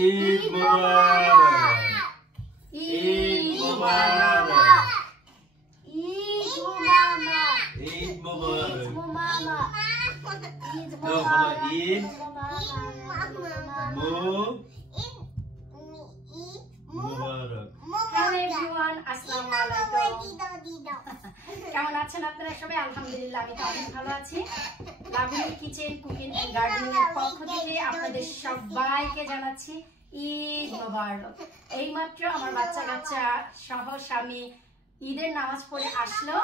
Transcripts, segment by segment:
ঈদ মুবারক ঈদ মুবারক ঈদ মুবারক ঈদ মুবারক ঈদ মুবারক ঈদ মুবারক। Hello everyone, আসসালামু আলাইকুম। কেমন আছেন আপনারা সবাই? আলহামদুলিল্লাহ আমি তো অনেক ভালো আছি। Labani kitchen cooking and gardening এর পক্ষ থেকে আপনাদের সবাইকে জানাচ্ছি ঈদ মোবারক। এইমাত্র আমার বাচ্চা কাচ্চা সহ স্বামী ঈদের নামাজ পড়ে আসলো,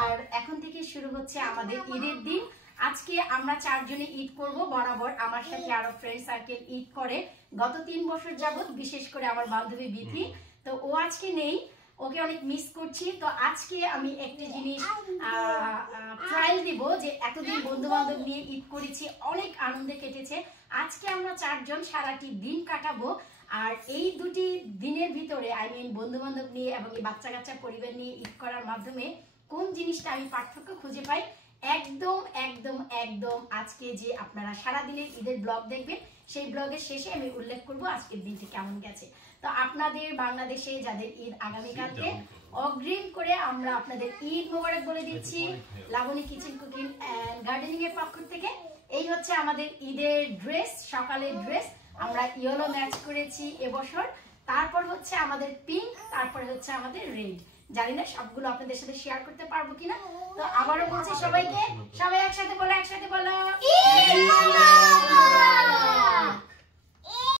আর এখন থেকে শুরু হচ্ছে আমাদের ঈদের দিন। আজকে আমরা চারজনে ঈদ করব। বরাবর আমার সাথে আরো ফ্রেন্ড সার্কেল ঈদ করে গত 3 বছর যাবত, বিশেষ করে আমার বান্ধবী বিথি। তো ও আজকে নেই, ওকে অনেক মিস করছি। তো আজকে আমি একটা জিনিস ট্রায়াল দিব, যে এতদিন বন্ধু বান্ধব নিয়ে ঈদ করেছি, অনেক আনন্দে কেটেছে। আজকে আমরা চারজন সারাটি দিন কাটাবো, আর এই দুটি দিনের ভিতরে বন্ধু বান্ধব নিয়ে এবং এই বাচ্চা কাচ্চা পরিবার নিয়ে ঈদ করার মাধ্যমে কোন জিনিসটা আমি পার্থক্য খুঁজে পাই, একদম একদম একদম আজকে যে আপনারা সারাদিনের ঈদের ব্লগ দেখবেন, সেই ব্লগের শেষে আমি উল্লেখ করব আজকের দিনটি কেমন গেছে। তো আপনাদের বাংলাদেশে যাদের ঈদ আগামীকালকে, অগ্রিম করে আমরা আপনাদের ঈদ মোবারক বলে দিচ্ছি Labani kitchen cooking and gardening এর পক্ষ থেকে। এই হচ্ছে আমাদের ঈদের ড্রেস, সকালের ড্রেস। আমরা ইয়েলো ম্যাচ করেছি এবছর। তারপর হচ্ছে আমাদের পিঙ্ক, তারপর হচ্ছে আমাদের রেড। জানি না সবগুলো আপনাদের সাথে শেয়ার করতে পারবো কিনা। তো আবারও বলছি সবাইকে, সবাই একসাথে বলো, একসাথে বলো ঈদ মোবারক।